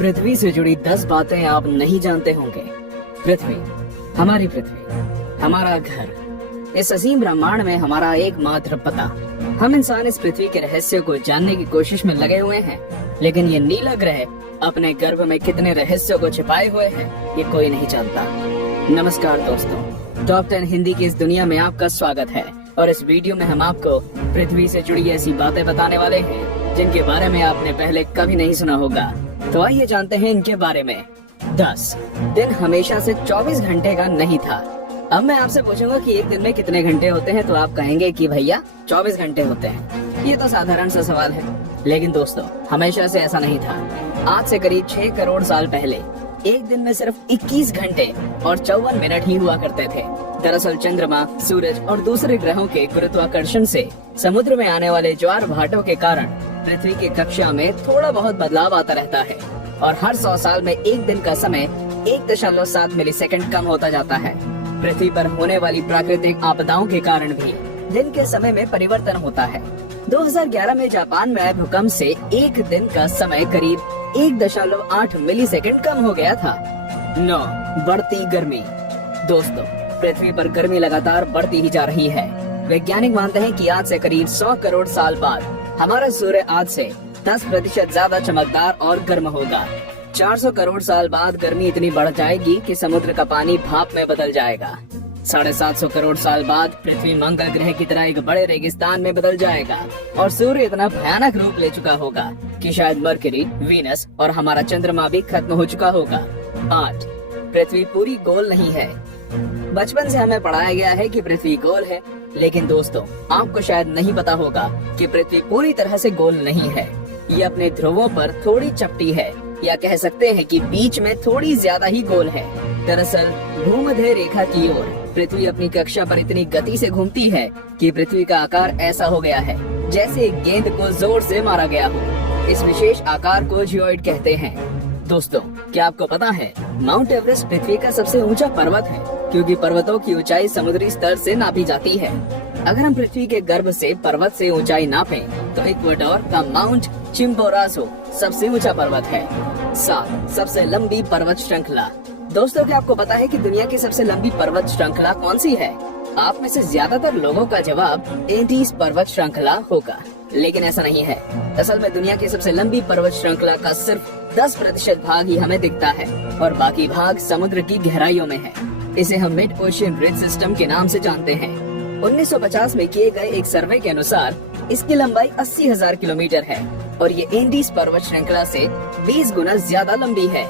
पृथ्वी से जुड़ी 10 बातें आप नहीं जानते होंगे। पृथ्वी, हमारी पृथ्वी, हमारा घर, इस असीम ब्रह्मांड में हमारा एकमात्र पता। हम इंसान इस पृथ्वी के रहस्य को जानने की कोशिश में लगे हुए हैं, लेकिन ये नीला ग्रह अपने गर्भ में कितने रहस्यों को छिपाए हुए हैं, ये कोई नहीं जानता। नमस्कार दोस्तों, टॉप 10 हिंदी की इस दुनिया में आपका स्वागत है और इस वीडियो में हम आपको पृथ्वी से जुड़ी ऐसी बातें बताने वाले हैं जिनके बारे में आपने पहले कभी नहीं सुना होगा। तो आइए जानते हैं इनके बारे में। 10 दिन हमेशा से 24 घंटे का नहीं था। अब मैं आपसे पूछूंगा कि एक दिन में कितने घंटे होते हैं, तो आप कहेंगे कि भैया 24 घंटे होते हैं। ये तो साधारण सा सवाल है, लेकिन दोस्तों हमेशा से ऐसा नहीं था। आज से करीब 6 करोड़ साल पहले एक दिन में सिर्फ 21 घंटे और 54 मिनट ही हुआ करते थे। दरअसल चंद्रमा, सूरज और दूसरे ग्रहों के गुरुत्वाकर्षण से समुद्र में आने वाले ज्वार भाटों के कारण पृथ्वी की कक्षा में थोड़ा बहुत बदलाव आता रहता है और हर 100 साल में एक दिन का समय 1.7 मिलीसेकंड कम होता जाता है। पृथ्वी पर होने वाली प्राकृतिक आपदाओं के कारण भी दिन के समय में परिवर्तन होता है। 2011 में जापान में आए भूकंप से एक दिन का समय करीब 1.8 मिलीसेकंड कम हो गया था। 9 बढ़ती गर्मी। दोस्तों पृथ्वी पर गर्मी लगातार बढ़ती ही जा रही है। वैज्ञानिक मानते हैं कि आज से करीब 100 करोड़ साल बाद हमारा सूर्य आज से 10% ज्यादा चमकदार और गर्म होगा। 400 करोड़ साल बाद गर्मी इतनी बढ़ जाएगी कि समुद्र का पानी भाप में बदल जाएगा। 750 करोड़ साल बाद पृथ्वी मंगल ग्रह की तरह एक बड़े रेगिस्तान में बदल जाएगा और सूर्य इतना भयानक रूप ले चुका होगा कि शायद मरकरी, वीनस और हमारा चंद्रमा भी खत्म हो चुका होगा। 8 पृथ्वी पूरी गोल नहीं है। बचपन से हमें पढ़ाया गया है कि पृथ्वी गोल है, लेकिन दोस्तों आपको शायद नहीं पता होगा कि पृथ्वी पूरी तरह से गोल नहीं है। ये अपने ध्रुवों पर थोड़ी चपटी है, या कह सकते हैं कि बीच में थोड़ी ज्यादा ही गोल है। दरअसल भूमध्य रेखा की ओर पृथ्वी अपनी कक्षा पर इतनी गति से घूमती है कि पृथ्वी का आकार ऐसा हो गया है जैसे एक गेंद को जोर से मारा गया हो। इस विशेष आकार को जियोइड कहते हैं। दोस्तों क्या आपको पता है माउंट एवरेस्ट पृथ्वी का सबसे ऊंचा पर्वत है, क्योंकि पर्वतों की ऊंचाई समुद्री स्तर से नापी जाती है। अगर हम पृथ्वी के गर्भ से पर्वत से ऊंचाई नापें तो इक्वेडोर का माउंट चिम्बोराजो सबसे ऊंचा पर्वत है। 7 सबसे लंबी पर्वत श्रृंखला। दोस्तों क्या आपको पता है कि दुनिया की सबसे लंबी पर्वत श्रृंखला कौन सी है? आप में से ज्यादातर लोगों का जवाब एंडीज पर्वत श्रृंखला होगा, लेकिन ऐसा नहीं है। असल में दुनिया की सबसे लंबी पर्वत श्रृंखला का सिर्फ 10% भाग ही हमें दिखता है और बाकी भाग समुद्र की गहराइयों में है। इसे हम मिड ओशियन रिज सिस्टम के नाम से जानते हैं। 1950 में किए गए एक सर्वे के अनुसार इसकी लंबाई 80,000 किलोमीटर है और ये एंडीज पर्वत श्रृंखला से 20 गुना ज्यादा लंबी है।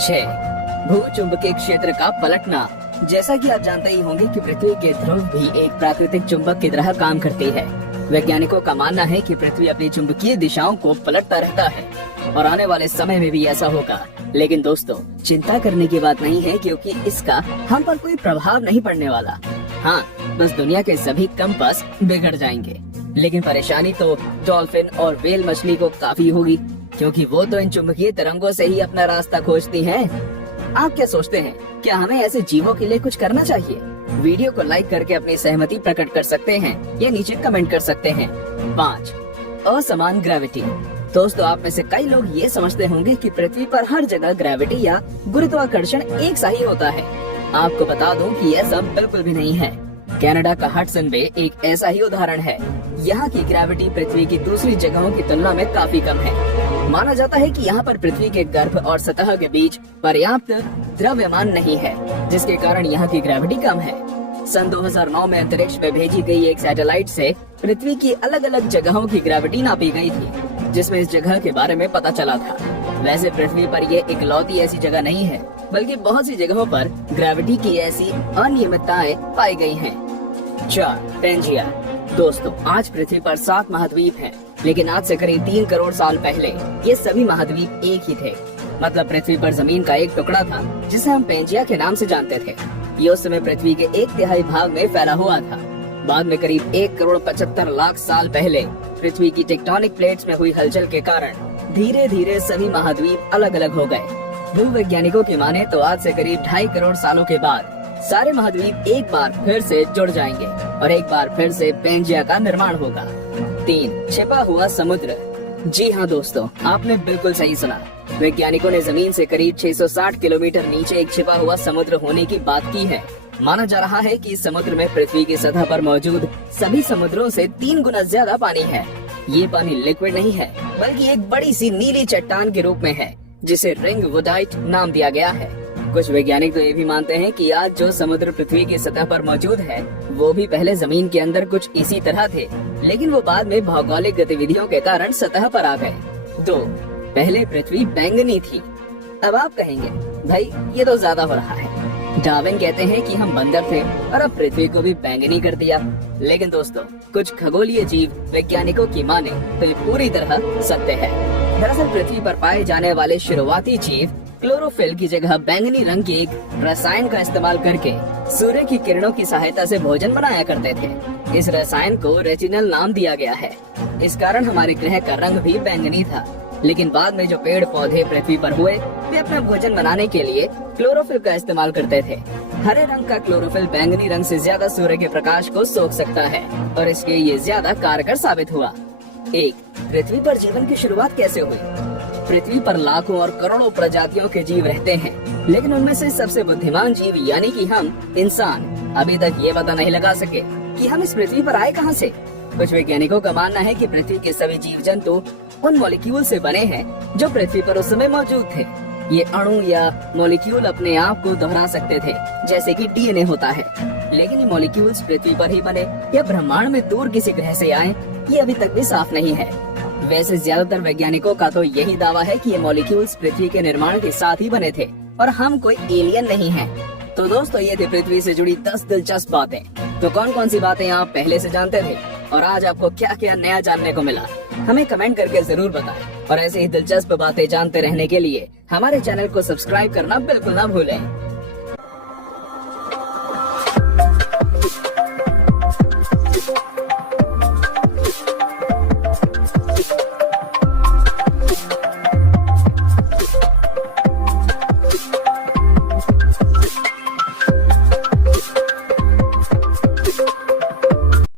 6 भूचुंबकीय क्षेत्र का पलटना। जैसा कि आप जानते ही होंगे कि पृथ्वी के ध्रुव भी एक प्राकृतिक चुंबक की तरह काम करती है। वैज्ञानिकों का मानना है कि पृथ्वी अपनी चुंबकीय दिशाओं को पलटता रहता है और आने वाले समय में भी ऐसा होगा। लेकिन दोस्तों चिंता करने की बात नहीं है, क्योंकि इसका हम पर कोई प्रभाव नहीं पड़ने वाला। हाँ, बस दुनिया के सभी कंपास बिगड़ जाएंगे। लेकिन परेशानी तो डॉल्फिन और व्हेल मछली को काफी होगी, क्योंकि वो तो इन चुंबकीय तरंगों से ही अपना रास्ता खोजती हैं। आप क्या सोचते हैं, क्या हमें ऐसे जीवों के लिए कुछ करना चाहिए? वीडियो को लाइक करके अपनी सहमति प्रकट कर सकते हैं या नीचे कमेंट कर सकते हैं। 5 असमान ग्रेविटी। दोस्तों आप में से कई लोग ये समझते होंगे कि पृथ्वी पर हर जगह ग्रेविटी या गुरुत्वाकर्षण एक सा ही होता है। आपको बता दूं कि यह सब बिल्कुल भी नहीं है। कनाडा का हडसन बे एक ऐसा ही उदाहरण है। यहाँ की ग्रेविटी पृथ्वी की दूसरी जगहों की तुलना में काफी कम है। माना जाता है कि यहाँ पर पृथ्वी के गर्भ और सतह के बीच पर्याप्त द्रव्यमान नहीं है, जिसके कारण यहाँ की ग्रेविटी कम है। सन 2009 में अंतरिक्ष में भेजी गई एक सैटेलाइट से पृथ्वी की अलग अलग जगहों की ग्रेविटी नापी गई थी, जिसमें इस जगह के बारे में पता चला था। वैसे पृथ्वी पर ये इकलौती ऐसी जगह नहीं है, बल्कि बहुत सी जगहों पर ग्रेविटी की ऐसी अनियमितताएं पाई गई हैं। 4 पेंजिया। दोस्तों आज पृथ्वी पर 7 महाद्वीप हैं, लेकिन आज से करीब 3 करोड़ साल पहले ये सभी महाद्वीप एक ही थे। मतलब पृथ्वी पर जमीन का एक टुकड़ा था जिसे हम पेंजिया के नाम से जानते थे। ये उस समय पृथ्वी के 1/3 भाग में फैला हुआ था। बाद में करीब 1 करोड़ 75 लाख साल पहले पृथ्वी की टेक्टोनिक प्लेट्स में हुई हलचल के कारण धीरे धीरे सभी महाद्वीप अलग अलग हो गए। भूवैज्ञानिकों की माने तो आज से करीब 2.5 करोड़ सालों के बाद सारे महाद्वीप एक बार फिर से जुड़ जाएंगे और एक बार फिर से पेंजिया का निर्माण होगा। 3 छिपा हुआ समुद्र। जी हाँ दोस्तों, आपने बिल्कुल सही सुना। वैज्ञानिकों ने जमीन से करीब 660 किलोमीटर नीचे एक छिपा हुआ समुद्र होने की बात की है। माना जा रहा है कि इस समुद्र में पृथ्वी की सतह पर मौजूद सभी समुद्रों से 3 गुना ज्यादा पानी है। ये पानी लिक्विड नहीं है, बल्कि एक बड़ी सी नीली चट्टान के रूप में है, जिसे रिंग वुडाइट नाम दिया गया है। कुछ वैज्ञानिक तो ये भी मानते हैं कि आज जो समुद्र पृथ्वी की सतह पर मौजूद है, वो भी पहले जमीन के अंदर कुछ इसी तरह थे, लेकिन वो बाद में भौगोलिक गतिविधियों के कारण सतह पर आ गए। 2. पहले पृथ्वी बैंगनी थी। अब आप कहेंगे, भाई ये तो ज्यादा हो रहा है। डार्विन कहते हैं कि हम बंदर थे और अब पृथ्वी को भी बैंगनी कर दिया। लेकिन दोस्तों, कुछ खगोलीय जीव वैज्ञानिकों की माने तो ये पूरी तरह सत्य है। दरअसल पृथ्वी पर पाए जाने वाले शुरुआती जीव क्लोरोफिल की जगह बैंगनी रंग के एक रसायन का इस्तेमाल करके सूर्य की किरणों की सहायता से भोजन बनाया करते थे। इस रसायन को रेटिनल नाम दिया गया है। इस कारण हमारे ग्रह का रंग भी बैंगनी था। लेकिन बाद में जो पेड़ पौधे पृथ्वी पर हुए, वे अपना भोजन बनाने के लिए क्लोरोफिल का इस्तेमाल करते थे। हरे रंग का क्लोरोफिल बैंगनी रंग से ज्यादा सूर्य के प्रकाश को सोख सकता है और इसलिए ये ज्यादा कारगर साबित हुआ। 1. पृथ्वी पर जीवन की शुरुआत कैसे हुई? पृथ्वी पर लाखों और करोड़ों प्रजातियों के जीव रहते हैं, लेकिन उनमें से सबसे बुद्धिमान जीव यानी कि हम इंसान अभी तक ये पता नहीं लगा सके कि हम इस पृथ्वी पर आए कहां से। कुछ वैज्ञानिकों का मानना है कि पृथ्वी के सभी जीव जंतु उन मॉलिक्यूल से बने हैं जो पृथ्वी पर उस समय मौजूद थे। ये अणु या मॉलिक्यूल अपने आप को दोहरा सकते थे, जैसे कि डीएनए होता है। लेकिन ये मॉलिक्यूल्स पृथ्वी पर ही बने या ब्रह्मांड में दूर किसी ग्रह से आए, ये अभी तक भी साफ नहीं है। वैसे ज्यादातर वैज्ञानिकों का तो यही दावा है कि ये मॉलिक्यूल्स पृथ्वी के निर्माण के साथ ही बने थे और हम कोई एलियन नहीं हैं। तो दोस्तों, ये थे पृथ्वी से जुड़ी 10 दिलचस्प बातें। तो कौन कौन सी बातें आप पहले से जानते थे और आज आपको क्या क्या नया जानने को मिला, हमें कमेंट करके जरूर बताएं। और ऐसे ही दिलचस्प बातें जानते रहने के लिए हमारे चैनल को सब्सक्राइब करना बिल्कुल ना भूलें।